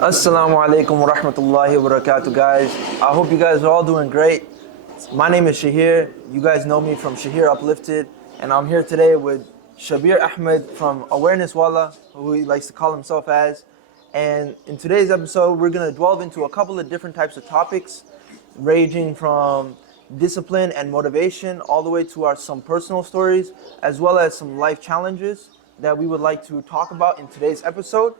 Assalamu alaikum wa rahmatullahi wa barakatuh, guys. I hope you guys are all doing great. My name is Shahir. You guys know me from Shahir Uplifted, and I'm here today with Shabir Ahmed from Awareness Wallah, who he likes to call himself as. And in today's episode, we're going to delve into a couple of different types of topics, ranging from discipline and motivation all the way to some personal stories, as well as some life challenges that we would like to talk about in today's episode.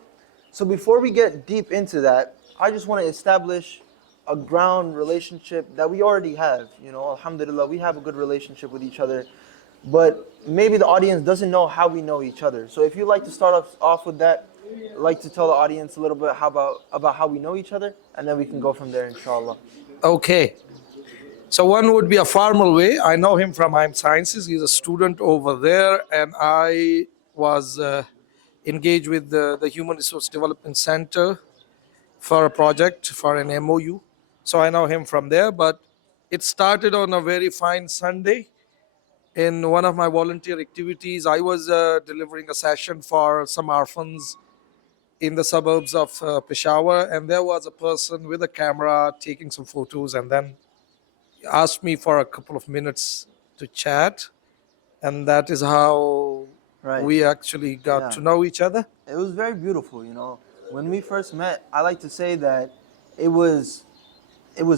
So before we get deep into that, I just want to establish a ground relationship that we already have. You know, alhamdulillah, we have a good relationship with each other, but maybe the audience doesn't know how we know each other. So if you'd like to start off with that, I'd like to tell the audience a little bit about how we know each other, and then we can go from there, inshallah. Okay. So one would be a formal way. I know him from IM Sciences. He's a student over there, and I was engaged with the Human Resource Development Center for a project for an MOU. So I know him from there. But it started on a very fine Sunday. In one of my volunteer activities, I was delivering a session for some orphans in the suburbs of Peshawar, and there was a person with a camera taking some photos, and then asked me for a couple of minutes to chat, and that is how Right. we actually got Yeah. to know each other. It was very beautiful, you know. When we first met, I like to say that it was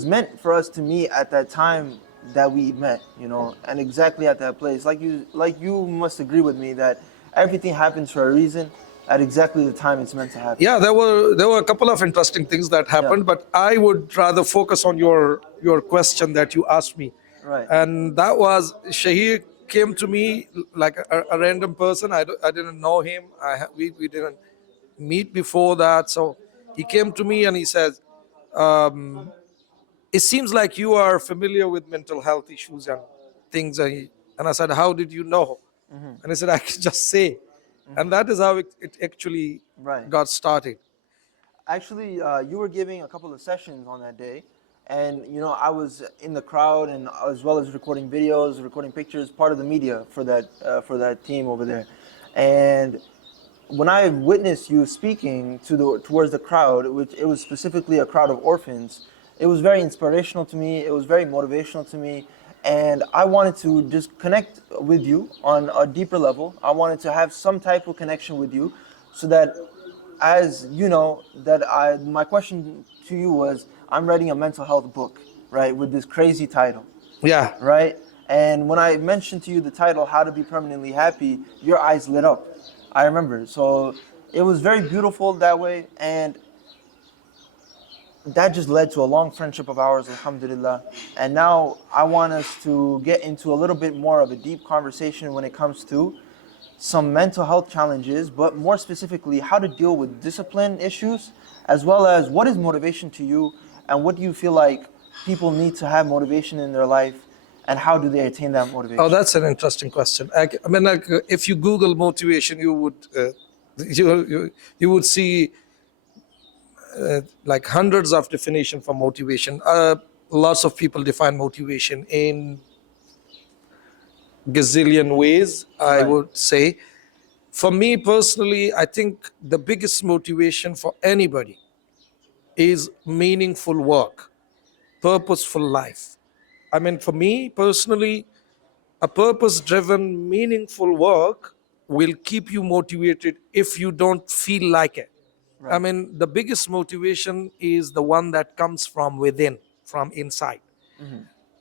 meant for us to meet at that time that we met, you know, and exactly at that place. Like you must agree with me that everything happens for a reason at exactly the time it's meant to happen. Yeah, there were a couple of interesting things that happened, but I would rather focus on your question that you asked me, Right. and that was Shahir came to me like a random person. I didn't know him. We didn't meet before that, so he came to me and he says, "It seems like you are familiar with mental health issues and things." And I said, "How did you know?" And he said, "I can just say," and that is how it actually Right. got started. Actually, you were giving a couple of sessions on that day, and you know I was in the crowd, and as well as recording videos, recording pictures, part of the media for that team over there. And when I witnessed you speaking towards the crowd, which it was specifically a crowd of orphans, it was very inspirational to me. It was very motivational to me, and I wanted to just connect with you on a deeper level. I wanted to have some type of connection with you, so that, as you know, that my question to you was, I'm writing a mental health book, right, with this crazy title, Yeah. right? And when I mentioned to you the title, How to Be Permanently Happy, your eyes lit up. I remember. So it was very beautiful that way. And that just led to a long friendship of ours, alhamdulillah. And now I want us to get into a little bit more of a deep conversation when it comes to some mental health challenges, but more specifically, how to deal with discipline issues, as well as what is motivation to you, and what do you feel like people need to have motivation in their life, and how do they attain that motivation? Oh, that's an interesting question. I mean, like, if you Google motivation, you would you would see like hundreds of definition for motivation. Lots of people define motivation in gazillion ways, I Right. would say. For me personally, I think the biggest motivation for anybody is meaningful work, purposeful life. I mean, for me personally, a purpose driven, meaningful work will keep you motivated if you don't feel like it. I Right. mean, the biggest motivation is the one that comes from within, from inside.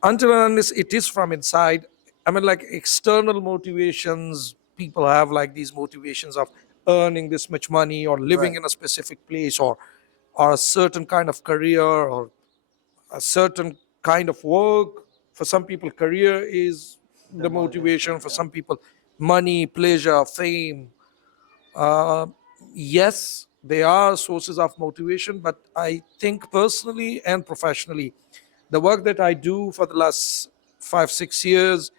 Until and unless it is from inside, I mean, like external motivations, people have like these motivations of earning this much money or living Right. in a specific place or a certain kind of career or a certain kind of work. For some people, career is the motivation. For some people, money, pleasure, fame. Uh, yes, they are sources of motivation, but I think personally and professionally, the work that I do for the last 5 6 years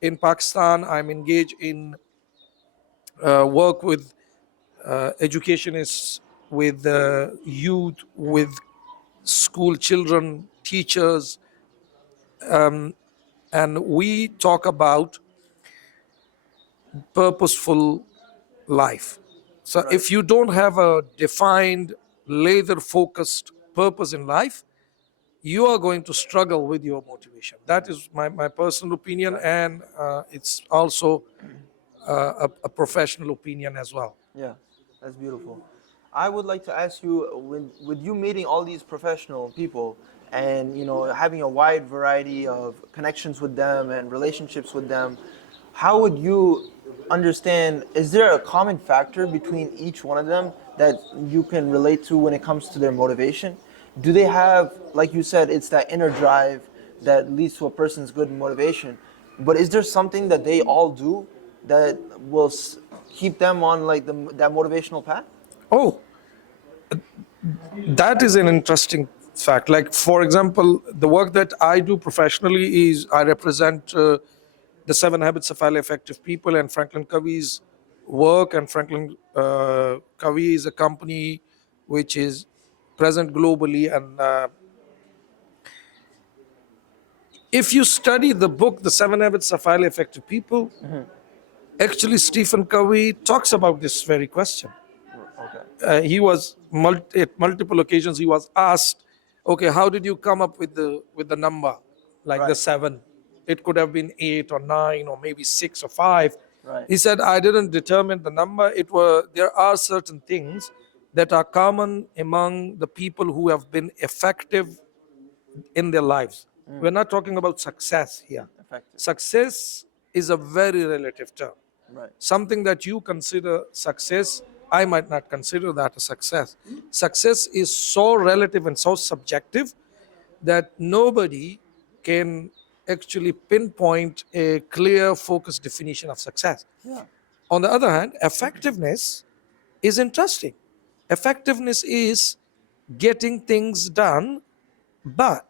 in Pakistan, I'm engaged in work with educationists, with youth, with school children, teachers, and we talk about purposeful life. So Right. if you don't have a defined laser focused purpose in life, you are going to struggle with your motivation. That is my personal opinion, and it's also a professional opinion as well. Yeah, that's beautiful. I would like to ask you, with you meeting all these professional people and having a wide variety of connections with them and relationships with them, how would you understand? Is there a common factor between each one of them that you can relate to when it comes to their motivation? Do they have, like you said, it's that inner drive that leads to a person's good motivation? But is there something that they all do that will keep them on like that motivational path? Oh, that is an interesting fact. Like, for example, the work that I do professionally is I represent the Seven Habits of Highly Effective People and Franklin Covey's work. And Franklin Covey is a company which is present globally. And if you study the book, The Seven Habits of Highly Effective People, actually Stephen Covey talks about this very question. Okay. He was at multiple occasions he was asked, okay, how did you come up with the number like the Right. 7? It could have been 8 or 9 or maybe 6 or 5. Right. He said, I didn't determine the number. There are certain things that are common among the people who have been effective in their lives. We're not talking about success here. Effective. Success is a very relative term. Right. Something that you consider success, I might not consider that a success. Success is so relative and so subjective that nobody can actually pinpoint a clear, focused definition of success. Yeah. On the other hand, effectiveness is interesting. Effectiveness is getting things done, but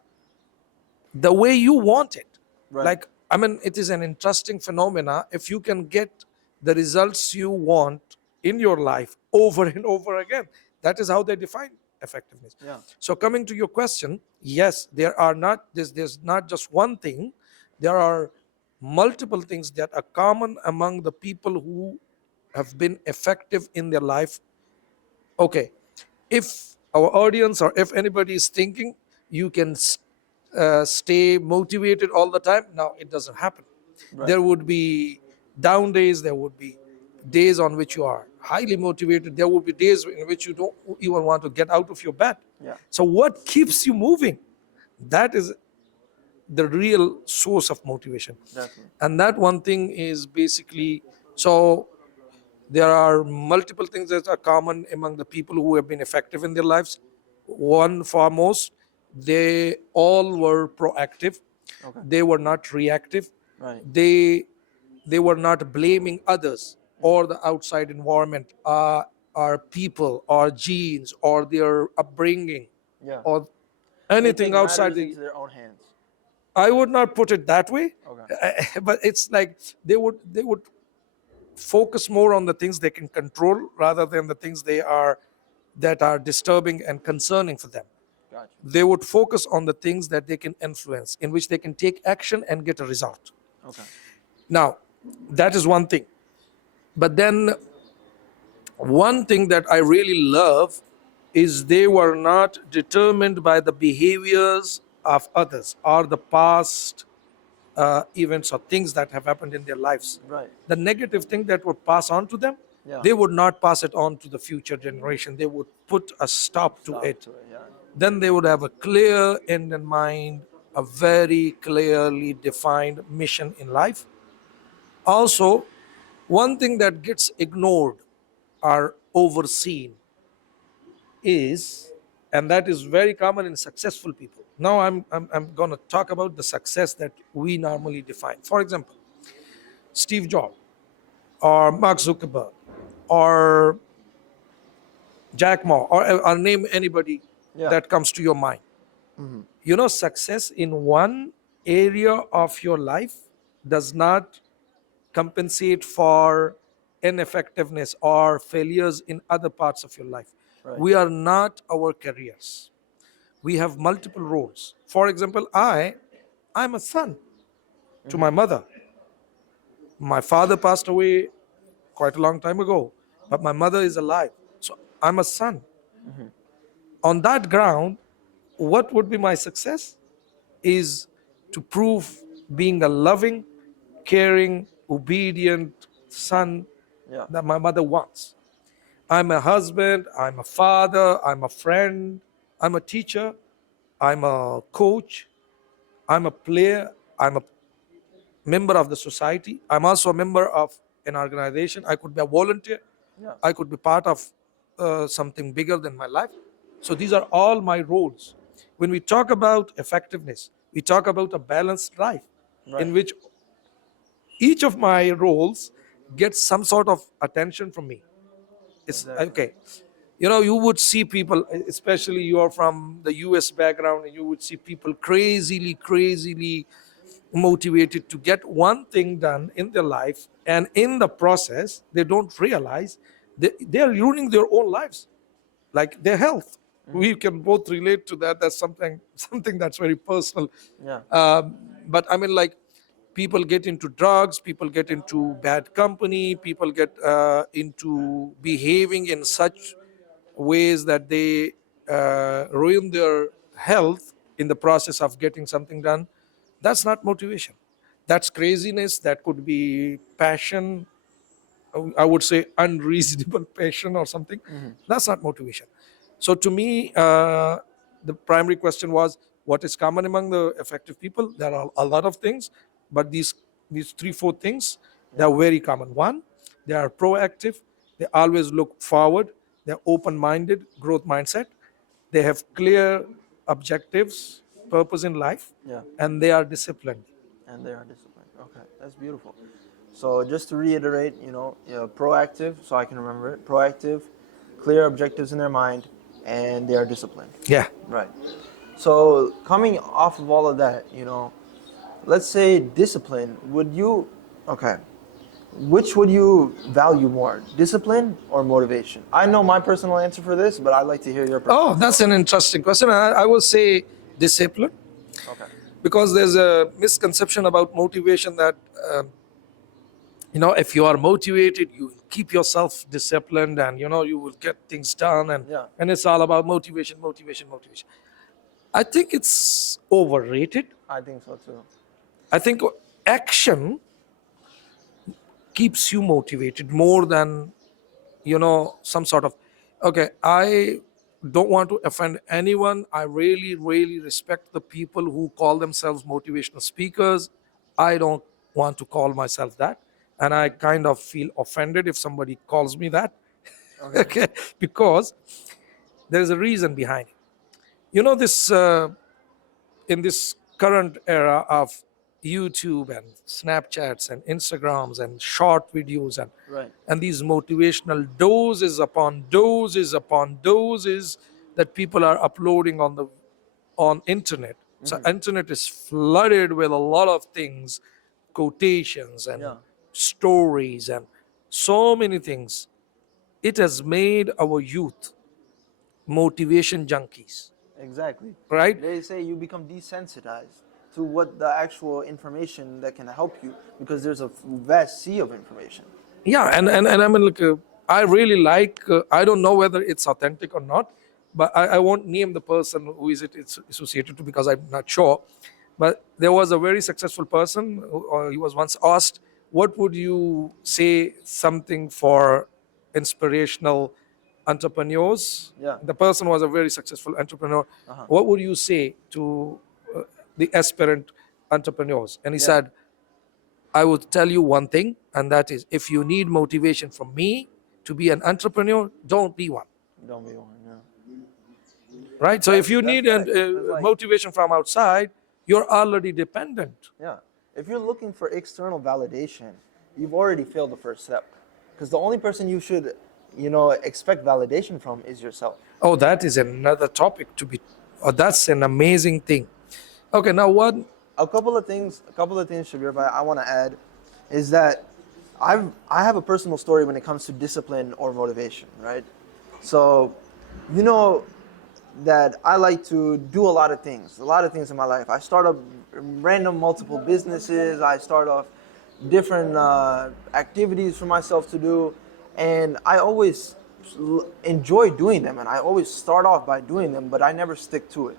the way you want it. Right. Like, I mean, it is an interesting phenomena. If you can get the results you want in your life over and over again, that is how they define effectiveness. Yeah. So coming to your question, yes, there's not just one thing. There are multiple things that are common among the people who have been effective in their life. Okay, if our audience or if anybody is thinking you can stay motivated all the time, now it doesn't happen. Right. There would be down days, there would be days on which you are highly motivated, there would be days in which you don't even want to get out of your bed. Yeah. So what keeps you moving? That is the real source of motivation. Definitely. And that one thing is basically, so there are multiple things that are common among the people who have been effective in their lives. One, foremost, they all were proactive. Okay. They were not reactive. Right. They were not blaming others or the outside environment, or people, or genes, or their upbringing, Yeah. or They anything take outside matters into their own hands. I would not put it that way. Okay. But it's like they would focus more on the things they can control rather than the things that are disturbing and concerning for them. Gotcha. They would focus on the things that they can influence, in which they can take action and get a result. Okay. Now, that is one thing. But then one thing that I really love is they were not determined by the behaviors of others or the past events or things that have happened in their lives. Right. The negative thing that would pass on to them, Yeah. they would not pass it on to the future generation. They would put a stop to Stop it. to it, yeah. Then they would have a clear end in mind, a very clearly defined mission in life. Also, one thing that gets ignored or overseen is, and that is very common in successful people. Now I'm going to talk about the success that we normally define. For example, Steve Jobs or Mark Zuckerberg or Jack Ma, or name anybody Yeah. that comes to your mind. You know, success in one area of your life does not compensate for ineffectiveness or failures in other parts of your life. Right. We are not our careers. We have multiple roles. For example, I'm a son to my mother. My father passed away quite a long time ago, but my mother is alive. So I'm a son. On that ground, what would be my success is to prove being a loving, caring, obedient son Yeah. that my mother wants. I'm a husband, I'm a father, I'm a friend, I'm a teacher, I'm a coach, I'm a player, I'm a member of the society. I'm also a member of an organization. I could be a volunteer. Yeah. I could be part of something bigger than my life. So these are all my roles. When we talk about effectiveness, we talk about a balanced life Right. in which each of my roles gets some sort of attention from me. It's Exactly. okay. You would see people, especially you are from the US background, and you would see people crazily motivated to get one thing done in their life, and in the process they don't realize they're ruining their own lives, like their health. We can both relate to that. That's something something that's very personal. Yeah. But I mean, like, people get into drugs, people get into bad company, people get into behaving in such ways that they ruin their health in the process of getting something done. That's not motivation. That's craziness. That could be passion. I would say unreasonable passion or something. That's not motivation. So to me, the primary question was, what is common among the effective people? There are a lot of things, but these three, four things, they are very common. One, they are proactive. They always look forward. They're open-minded, growth mindset. They have clear objectives, purpose in life, Yeah. and they are disciplined. And they are disciplined. Okay, that's beautiful. So just to reiterate, proactive, so I can remember it. Proactive, clear objectives in their mind, and they are disciplined. Yeah. Right. So coming off of all of that, let's say discipline. Okay, which would you value more, discipline or motivation? I know my personal answer for this, but I'd like to hear your Oh, personal. that's an interesting question. I will say discipline, Okay. because there's a misconception about motivation that if you are motivated, you will keep yourself disciplined, and you will get things done, and Yeah. and it's all about motivation. I think it's overrated. I think so too. I think action keeps you motivated more than some sort of. Okay, I don't want to offend anyone. I really respect the people who call themselves motivational speakers. I don't want to call myself that, and I kind of feel offended if somebody calls me that. Okay. Okay, because there's a reason behind it. This in this current era of YouTube and Snapchats and Instagrams and short videos, and Right. these motivational doses that people are uploading on internet. So internet is flooded with a lot of things, quotations and Yeah. stories and so many things. It has made our youth motivation junkies, Exactly. right? They say you become desensitized to what the actual information that can help you because there's a vast sea of information. Yeah, and I mean, like, I really like. I don't know whether it's authentic or not, but I won't name the person who is it's associated to, because I'm not sure. But there was a very successful person. He was once asked, "What would you say something for inspirational entrepreneurs?" Yeah. The person was a very successful entrepreneur. Uh-huh. What would you say to the aspirant entrepreneurs? And he Yeah. said, I would tell you one thing, and that is, if you need motivation from me to be an entrepreneur, don't be one. Don't be one. Yeah. Right? So if you That's need facts. 'Cause, like, motivation from outside, you're already dependent. yeah. If you're looking for external validation, you've already failed the first step. Because the only person you should, expect validation from is yourself. Oh, that is another topic to be. Oh, that's an amazing thing. Okay, now what? A couple of things, Shabir, I want to add, is that I have a personal story when it comes to discipline or motivation, right? So, you know that I like to do a lot of things in my life. I start up random multiple businesses. I start off different activities for myself to do, and I always enjoy doing them, and I always start off by doing them, but I never stick to it.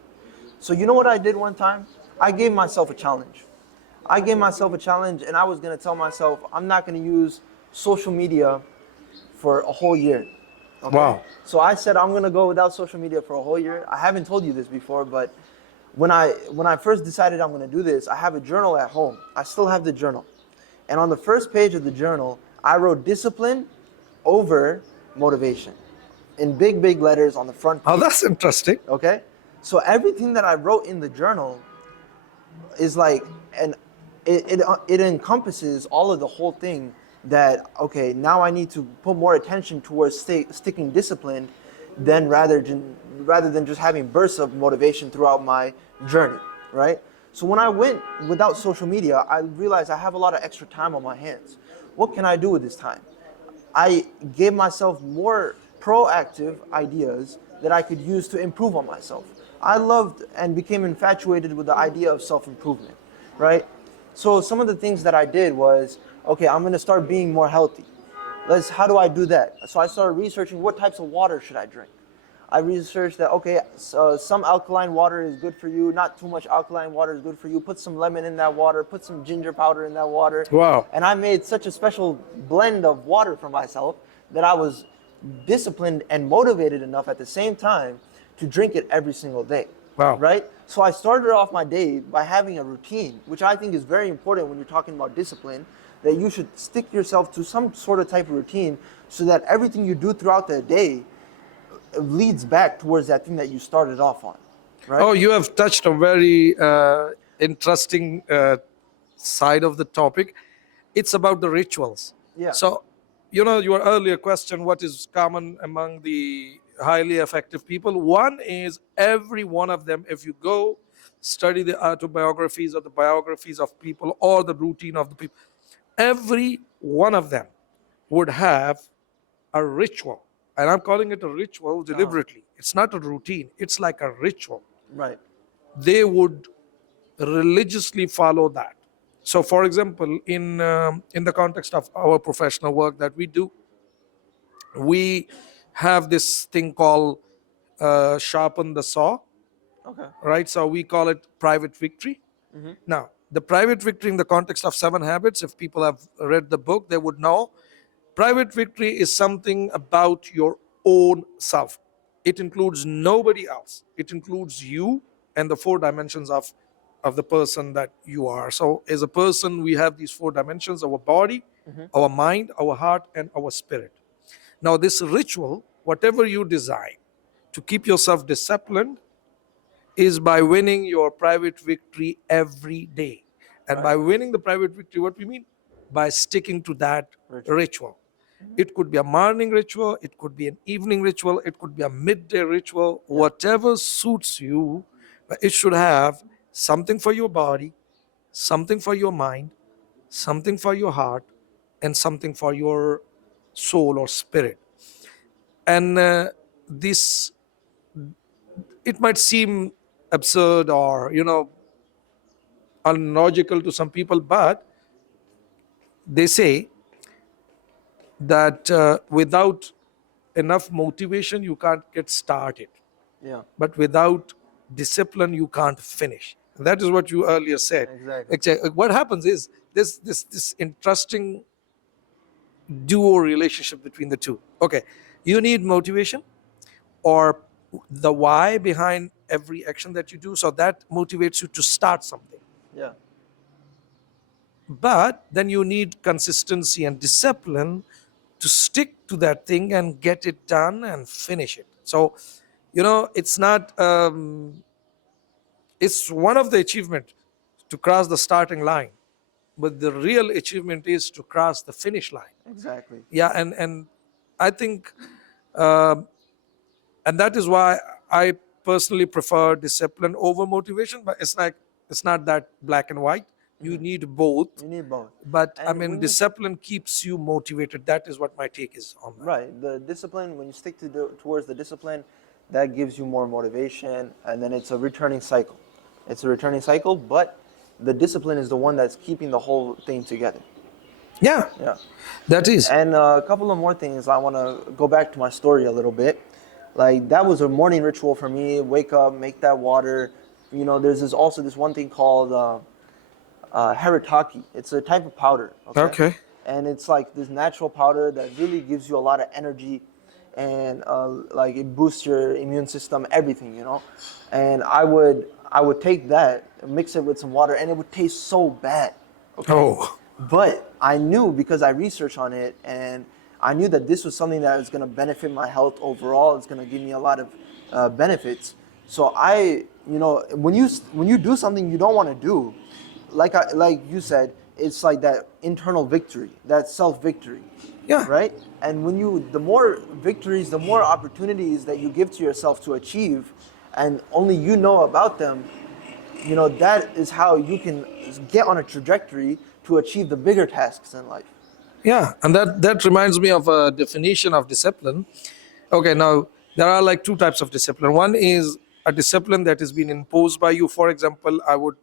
So you know what I did one time? I gave myself a challenge. I gave myself a challenge, and I was gonna tell myself I'm not gonna use social media for a whole year. Okay? Wow. So I said I'm gonna go without social media for a whole year. I haven't told you this before, but when I first decided I'm gonna do this, I have a journal at home. I still have the journal, and on the first page of the journal, I wrote discipline over motivation in big, big letters on the front page. Oh, that's interesting. Okay? So everything that I wrote in the journal is like, and it encompasses all of the whole thing that, okay, now I need to put more attention towards sticking disciplined than rather than just having bursts of motivation throughout my journey, right? So when I went without social media, I realized I have a lot of extra time on my hands. What can I do with this time? I gave myself more proactive ideas that I could use to improve on myself. I loved and became infatuated with the idea of self-improvement, right? So some of the things that I did was, okay, I'm gonna start being more healthy. How do I do that? So I started researching what types of water should I drink. I researched that, okay, so some alkaline water is good for you, not too much alkaline water is good for you. Put some lemon in that water, put some ginger powder in that water. Wow. And I made such a special blend of water for myself that I was disciplined and motivated enough at the same time to drink it every single day. Wow. Right? So I started off my day by having a routine, which I think is very important when you're talking about discipline, that you should stick yourself to some sort of type of routine so that everything you do throughout the day leads back towards that thing that you started off on. Right? Oh, you have touched a very interesting side of the topic. It's about the rituals. Yeah. So, your earlier question, what is common among the highly effective people? One is every one of them, if you go study the autobiographies or the biographies of people or the routine of the people, every one of them would have a ritual. And I'm calling it a ritual deliberately. It's not a routine, it's like a ritual. Right. They would religiously follow that. So, for example, in the context of our professional work that we do, we have this thing called sharpen the saw, Okay. right? So we call it private victory. Now, the private victory in the context of 7 Habits, if people have read the book, they would know private victory is something about your own self. It includes nobody else. It includes you and the 4 dimensions of the person that you are. So as a person, we have these 4 dimensions: our body, our mind, our heart, and our spirit. Now, this ritual, whatever you design to keep yourself disciplined, is by winning your private victory every day. And by winning the private victory, what we mean? By sticking to that ritual. It could be a morning ritual, it could be an evening ritual, it could be a midday ritual, whatever suits you. But it should have something for your body, something for your mind, something for your heart, and something for your soul or spirit. And this, it might seem absurd or unlogical to some people, but they say that without enough motivation you can't get started, Yeah. but without discipline you can't finish. And that is what you earlier said. Exactly. What happens is this interesting duo relationship between the two. Okay, you need motivation or the why behind every action that you do, so that motivates you to start something. Yeah. But then you need consistency and discipline to stick to that thing and get it done and finish it. So it's not it's one of the achievement to cross the starting line, but the real achievement is to cross the finish line. Exactly. Yeah. And I think and that is why I personally prefer discipline over motivation. But it's not that black and white. You need both. You need both. But I And mean, when you- discipline keeps you motivated. That is what my take is on that. Right. The discipline, when you stick towards the discipline, that gives you more motivation, and then it's a returning cycle. It's a returning cycle, but the discipline is the one that's keeping the whole thing together. Yeah, Yeah. that is. And a couple of more things. I want to go back to my story a little bit. Like that was a morning ritual for me. Wake up, make that water. You know, there's also this one thing called haritaki. It's a type of powder. Okay. Okay. And it's like this natural powder that really gives you a lot of energy, and like it boosts your immune system, everything. You know, and I would take that, mix it with some water, and it would taste so bad. Okay. Oh, But I knew, because I researched on it, and I knew that this was something that was going to benefit my health overall. It's going to give me a lot of benefits. So when you do something you don't want to do, like you said, it's like that internal victory, that self victory, yeah. right? And the more victories, the more opportunities that you give to yourself to achieve, and only you know about them, that is how you can get on a trajectory to achieve the bigger tasks in life. Yeah, and that reminds me of a definition of discipline. Okay, now there are like two types of discipline. One is a discipline that is being imposed by you. For example, I would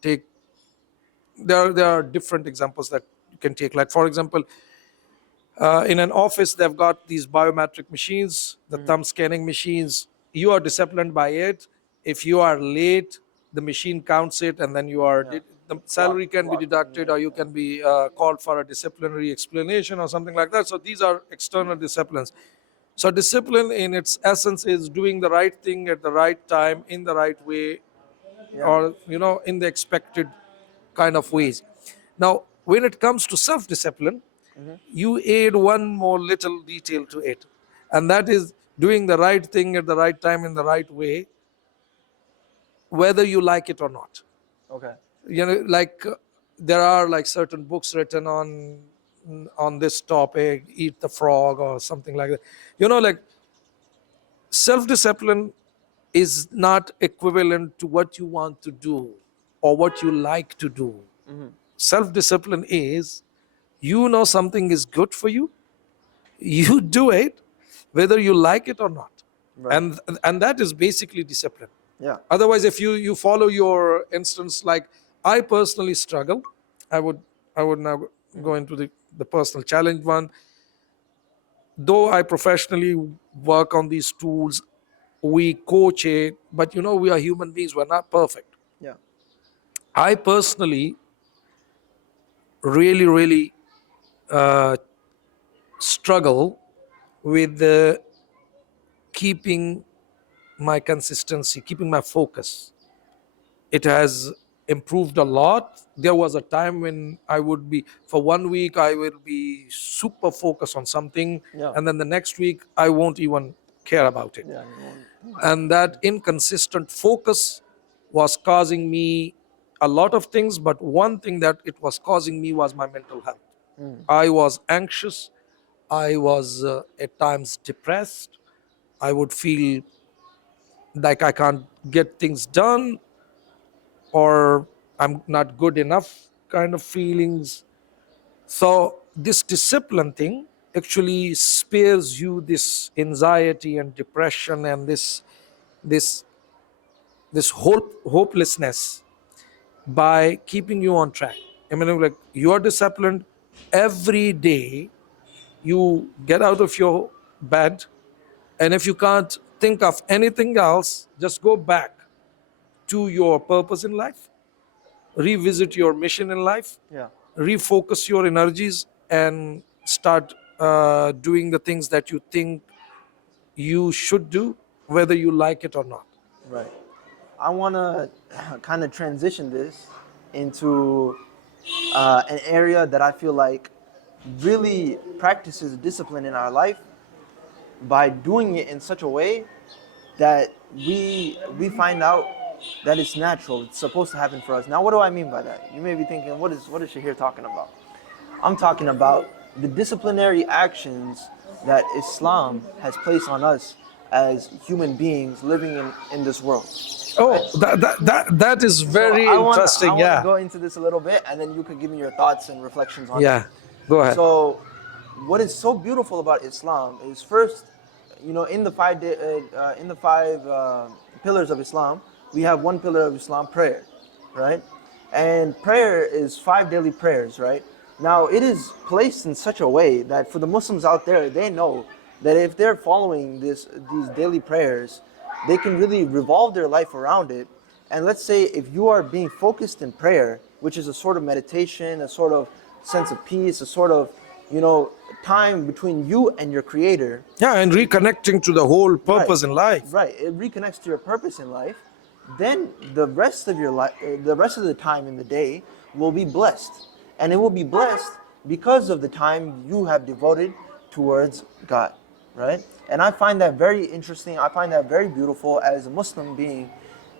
take there are different examples that you can take. Like for example, in an office they've got these biometric machines, the thumb scanning machines. You are disciplined by it. If you are late, the machine counts it, and then Yeah. the salary can be Clock in, deducted, yeah. or you can be called for a disciplinary explanation or something like that. So these are external disciplines. So discipline in its essence is doing the right thing at the right time in the right way, Yeah. or in the expected kind of ways. Now when it comes to self discipline, you add one more little detail to it, and that is doing the right thing at the right time in the right way, whether you like it or not. Okay. Like there are like certain books written on this topic, eat the frog or something like that. Like self discipline is not equivalent to what you want to do or what you like to do. Self discipline is, something is good for you, you do it whether you like it or not. Right. And that is basically discipline. Yeah. Otherwise, if you follow your instance, like I personally struggle, I would now go into the personal challenge one. Though I professionally work on these tools, we coach it, but we are human beings, we're not perfect. Yeah. I personally really really uh, struggle with keeping my consistency, keeping my focus. It has improved a lot. There was a time when I would be, for 1 week, I will be super focused on something, Yeah. and then the next week, I won't even care about it. Yeah. You won't- And that inconsistent focus was causing me a lot of things, but one thing that it was causing me was my mental health. I was anxious. I was at times depressed. I would feel like I can't get things done, or I'm not good enough kind of feelings. So this discipline thing actually spares you this anxiety and depression and this this hopelessness by keeping you on track. I mean, like you are disciplined every day. You get out of your bed, and if you can't think of anything else, just go back to your purpose in life, revisit your mission in life, Yeah. refocus your energies, and start doing the things that you think you should do, whether you like it or not. Right. I want to kind of transition this into an area that I feel like really practices discipline in our life by doing it in such a way that we find out that it's natural. It's supposed to happen for us. Now, what do I mean by that? You may be thinking, what is Shahir talking about? I'm talking about the disciplinary actions that Islam has placed on us as human beings living in this world. Oh, that is very So interesting. I wanna Yeah. go into this a little bit, and then you could give me your thoughts and reflections on it. Yeah. Go ahead. So, what is so beautiful about Islam is first, in the five pillars of Islam, we have one pillar of Islam, prayer, right? And prayer is 5 daily prayers, right? Now, it is placed in such a way that for the Muslims out there, they know that if they're following these daily prayers, they can really revolve their life around it. And let's say if you are being focused in prayer, which is a sort of meditation, a sort of sense of peace, a sort of, time between you and your Creator. Yeah, and reconnecting to the whole purpose in life. Right, it reconnects to your purpose in life. Then the rest of your life, the rest of the time in the day will be blessed, and it will be blessed because of the time you have devoted towards God, right? And I find that very interesting. I find that very beautiful. As a Muslim being,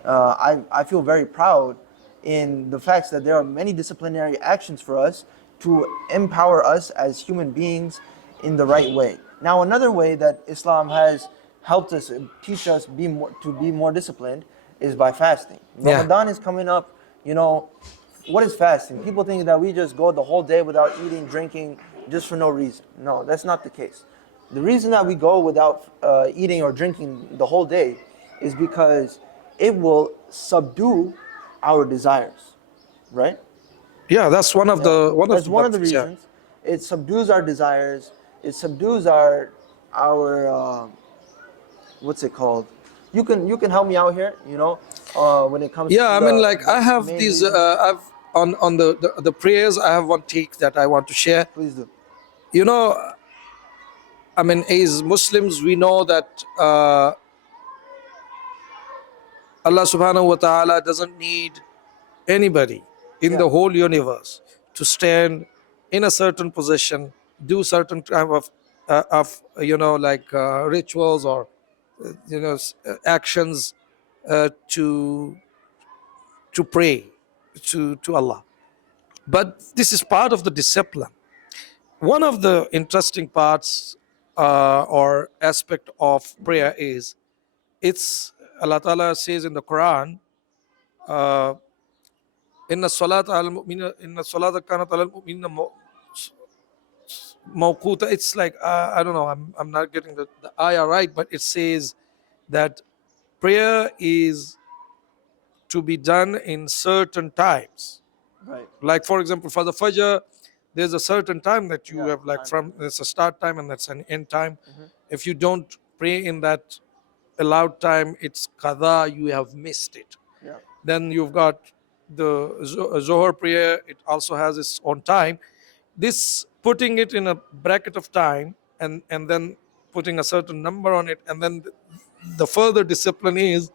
I feel very proud in the facts that there are many disciplinary actions for us to empower us as human beings in the right way. Now, another way that Islam has helped us, teach us to be more disciplined is by fasting. Yeah. Ramadan is coming up. What is fasting? People think that we just go the whole day without eating, drinking, just for no reason. No, that's not the case. The reason that we go without eating or drinking the whole day is because it will subdue our desires, right? Yeah, that's one of the That's one of the benefits, yeah. reasons. It subdues our desires. It subdues our what's it called? You can help me out here. When it comes. Yeah, to I mean, like I have main these. reason. I've on the prayers. I have one take that I want to share. Please do. I mean, as Muslims, we know that Allah Subhanahu wa Taala doesn't need anybody in the whole universe to stand in a certain position, do certain kind of rituals or actions to pray to Allah. But this is part of the discipline. One of the interesting parts or aspect of prayer is it's Allah Ta'ala says in the Quran, Inna salata kanat al mu'minina mawquta. It's like, I don't know, I'm not getting the ayah right, but it says that prayer is to be done in certain times. Right. Like, for example, for the Fajr, there's a certain time that you have, like, time. there's a start time and that's an end time. If you don't pray in that allowed time, it's qadha, you have missed it. Yeah. Then you've got the Zohar prayer, it also has its own time. This putting it in a bracket of time and then putting a certain number on it, and then the further discipline is,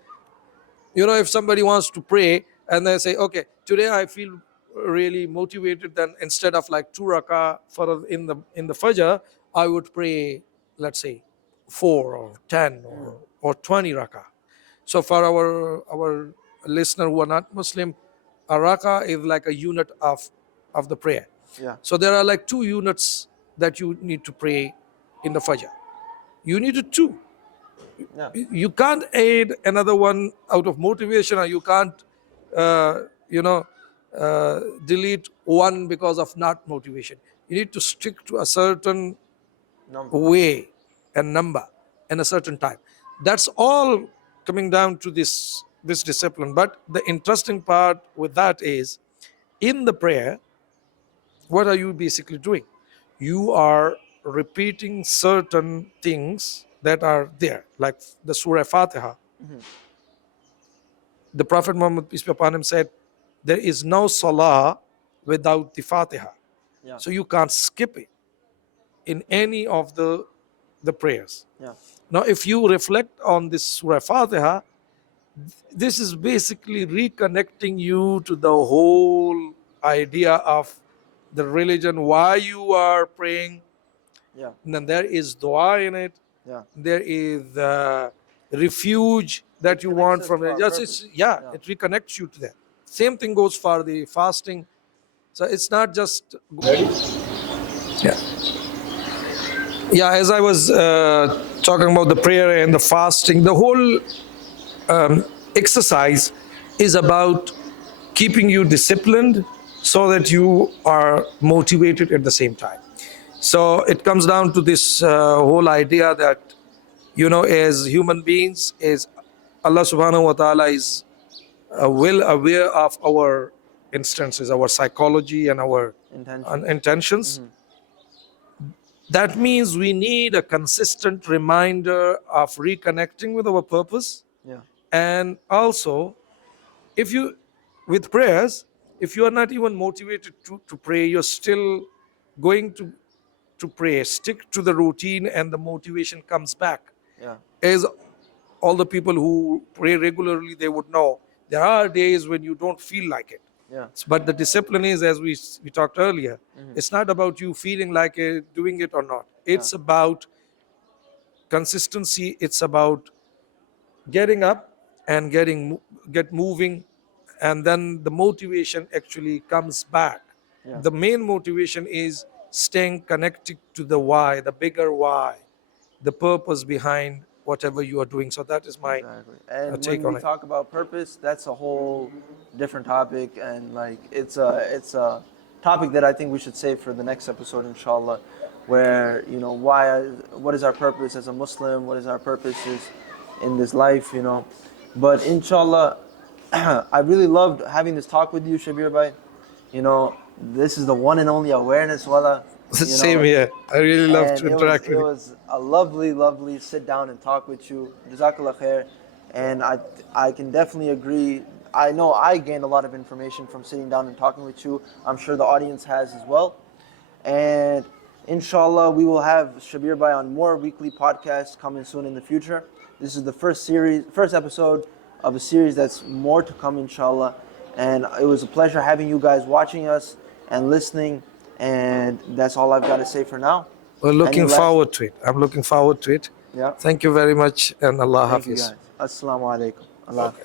if somebody wants to pray and they say, okay, today I feel really motivated, then instead of like 2 rakah for in the Fajr, I would pray, let's say, 4 or 10 or 20 rakah. So for our listener who are not Muslim, a rakah is like a unit of the prayer. Yeah. So there are like 2 units that you need to pray in the Fajr. You needed 2. Yeah. You can't add another one out of motivation, or you can't, delete one because of not motivation. You need to stick to a certain way and number and a certain time. That's all coming down to this discipline. But the interesting part with that is, in the prayer, what are you basically doing? You are repeating certain things that are there, like the Surah Fatiha. The Prophet Muhammad, peace be upon him, said, there is no salah without the Fatiha. Yeah. So you can't skip it in any of the prayers. Yeah. Now, if you reflect on this Surah Fatiha, this is basically reconnecting you to the whole idea of the religion, why you are praying. Yeah. And then there is dua in it. Yeah. There is refuge that you want us from to it. our Just purpose. it reconnects you to that. Same thing goes for the fasting. So it's not just. Yeah, as I was talking about the prayer and the fasting, the whole exercise is about keeping you disciplined so that you are motivated at the same time. So it comes down to this whole idea that, as human beings, is Allah subhanahu wa ta'ala is well aware of our instances, our psychology and our intentions. That means we need a consistent reminder of reconnecting with our purpose. Yeah. And also, if you, with prayers, if you are not even motivated to pray, you're still going to pray. Stick to the routine and the motivation comes back. Yeah. As all the people who pray regularly, they would know there are days when you don't feel like it. Yeah. But the discipline is, as we talked earlier, it's not about you feeling like it, doing it or not. It's about consistency. It's about getting up and get moving, and then the motivation actually comes back. Yeah. The main motivation is staying connected to the why, the bigger why, the purpose behind whatever you are doing. So that is my Exactly. And take when on we it. talk about purpose, that's a whole different topic, and like it's a topic that I think we should save for the next episode, inshallah, where what is our purpose as a Muslim, what is our purpose in this life, But inshallah, I really loved having this talk with you, Shabir Bhai. This is the one and only awareness, wala. Same here. I really love And to interact it with you. was a lovely sit down and talk with you. Jazakallah khair. And I can definitely agree. I know I gained a lot of information from sitting down and talking with you. I'm sure the audience has as well. And inshallah, we will have Shabir Bhai on more weekly podcasts coming soon in the future. This is the first episode of a series that's more to come, inshallah. And it was a pleasure having you guys watching us and listening. And that's all I've got to say for now. We're looking Any last- forward to it. I'm looking forward to it. Yeah. Thank you very much, and Allah Thank you Hafiz. guys. Assalamu alaikum. Allah. Okay.